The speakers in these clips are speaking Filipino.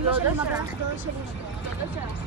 Doon siya lumabas. Doon siya lumabas.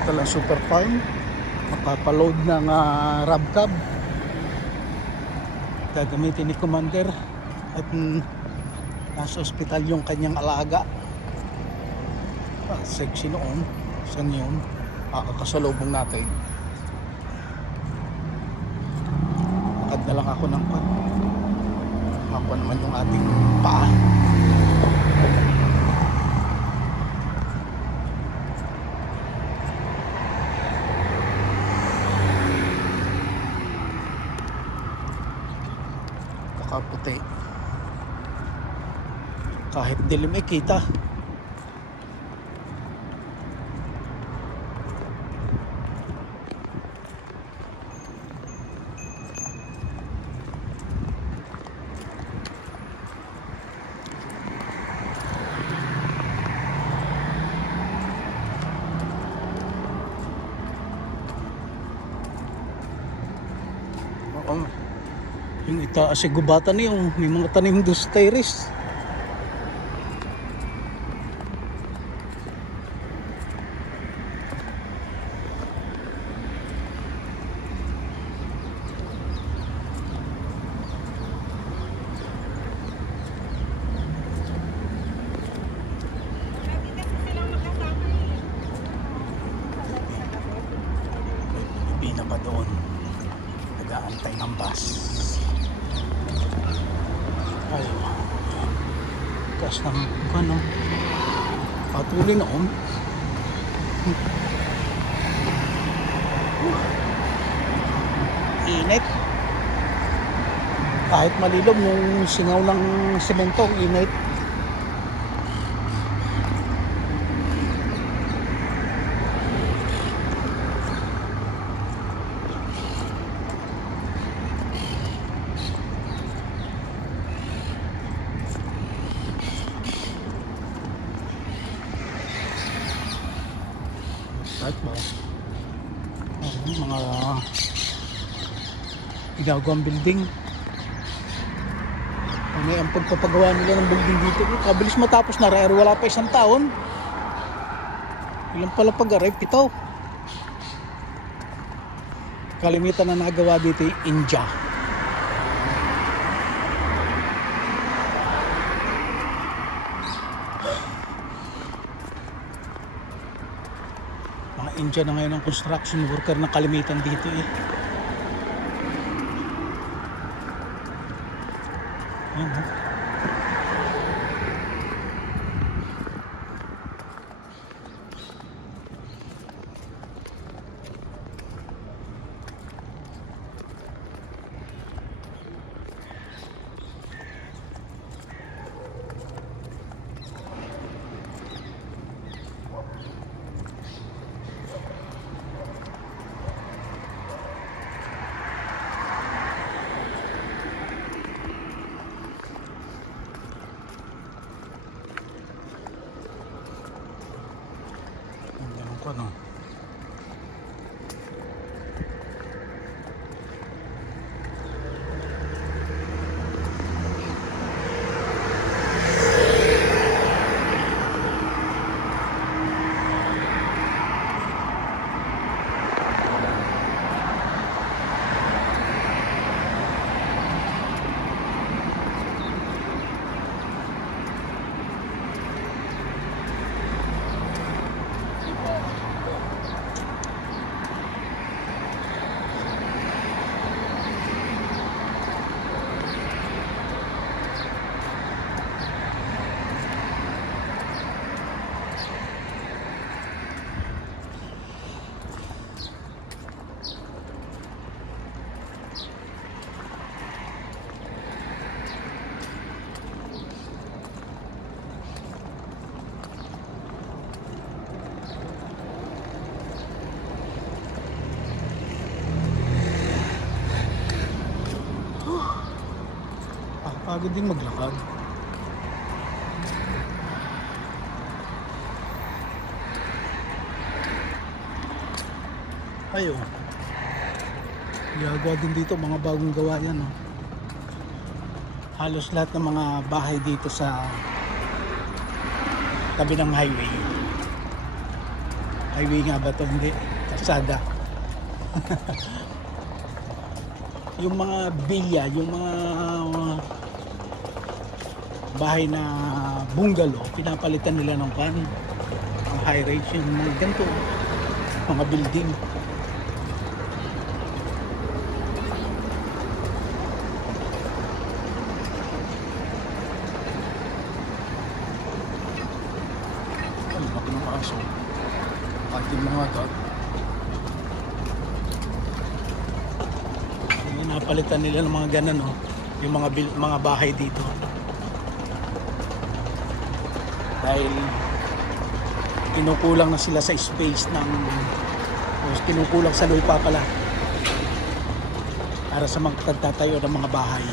Ito lang super farm, mapapaload ng RAV-cab, gagamitin ni Commander at nasa ospital yung kanyang alaga. Sexy noon. Saan yun? Kasalubong natin. Lakad na lang ako ng pat. Ako naman yung ating paa. Kakaputi. Kahit dilim kita. Yung itaas si gubatan yung may mga tanim doon sa terrace. May na pa doon. Nag-aantay ng bus. Ay, taas ng ano, patuloy na init. Kahit malilom yung singaw ng semento, init. Right ba? Mga ginagawang building. Ang pagpapagawa nila ng building dito, kabilis matapos na rin. Wala pa isang taon. Ilan pala pag-arrive? 7. Kalimitan na nagawa dito yung India. Mga India na ngayon ang construction worker na kalimitan dito eh. Ayan, ano. Pagod din maglakad. Ayo. Ginagawa din dito mga bagong gawa yan. Oh. Halos lahat ng mga bahay dito sa tabi ng highway. Highway nga ba ito? Hindi. Kalsada. Yung mga bilya, yung mga bahay na bungalow, pinapalitan nila ng pan. Ang high rise, yung mga ganito. Mga building. Ay, laki ng aso. Ating mga ito. Napalitan nila ng mga ganun, oh. Yung mga bahay dito. Dahil kinukulang na sila sa space ng kinukulang sa lupa pala para sa magtatayo ng mga bahay.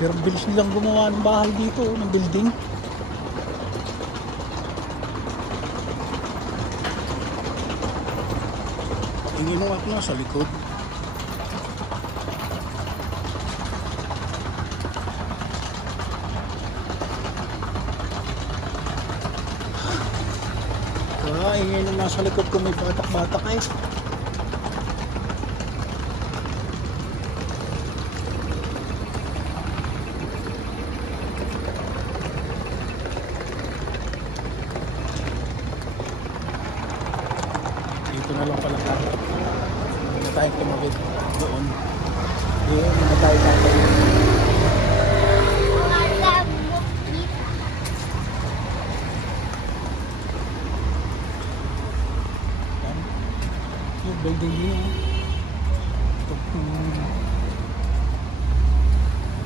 Pero bilis nilang gumawa ng bahay dito, ng building. Hindi mo ako sa likod. Ingay nung nasa likod ko may batak-batak eh. Dito na lang pala tayo. Hindi na tayo tumawid doon. Hindi na tayo tatawid. Yung building niya. Ito.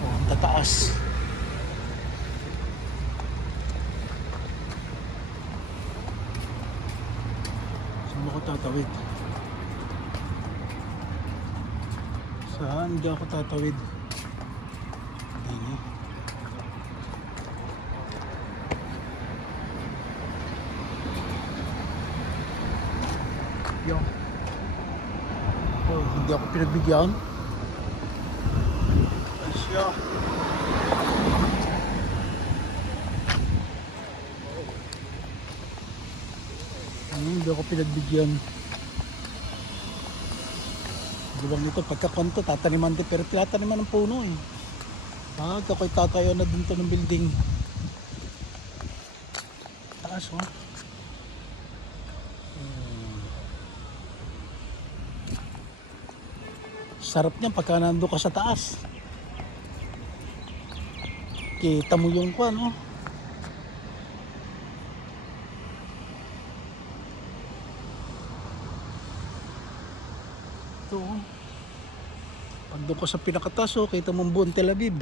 Ang tataas. Saan ako tatawid? Saan hindi ako tatawid? Hindi. Yung hindi ako pinagbigyan. Asya. Hindi ako pinagbigyan. Diba nito pagkakanto tataniman din pero tinataniman ng puno eh. Ako'y tatayo na dito ng building. Taas oh. Sarap niyan pagka nandun ka sa taas. Kita mo yung kwan, no? Ito, oh. Pag doon ka sa pinakataas, oh, kita mo ang buong Tel Aviv.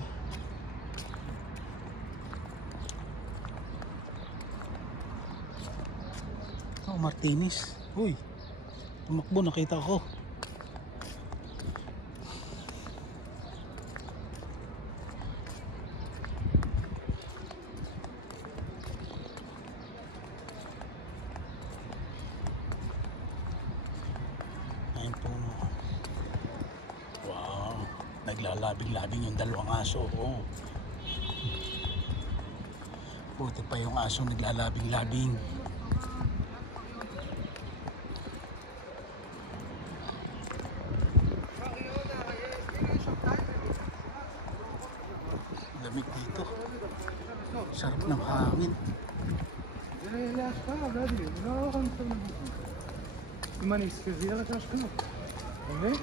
Oh, Martinez. Uy, tumakbo, nakita ko. Wow, naglalabing-labing yung dalawang aso. Oh. Puti pa yung aso naglalabing-labing. Lamig dito. Sarap ng hangin. Mano, isso fazia, ela já acho que não. Vamos ver?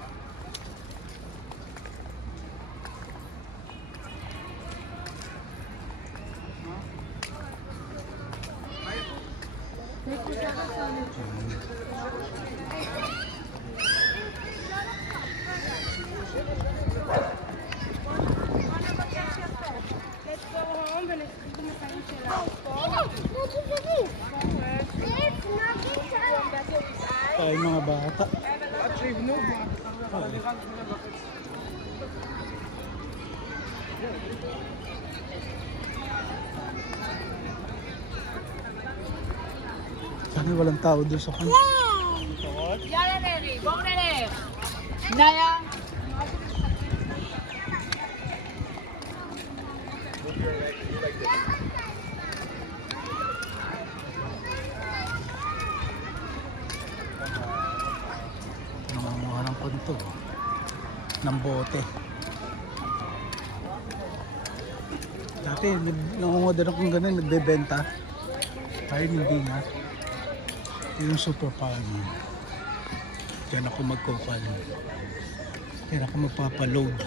Let's go home and it's gonna find you Tayo mga bata. Acho que não, mas ela ligada, Sana walang tao doon sa kanya. Nanganguha ng punto. Ng bote. Dati, nangunguha din akong ganun, nagbebenta. Ay, hindi na. Ito yung super palm. Diyan ako magkukal. Diyan ako magpapaload.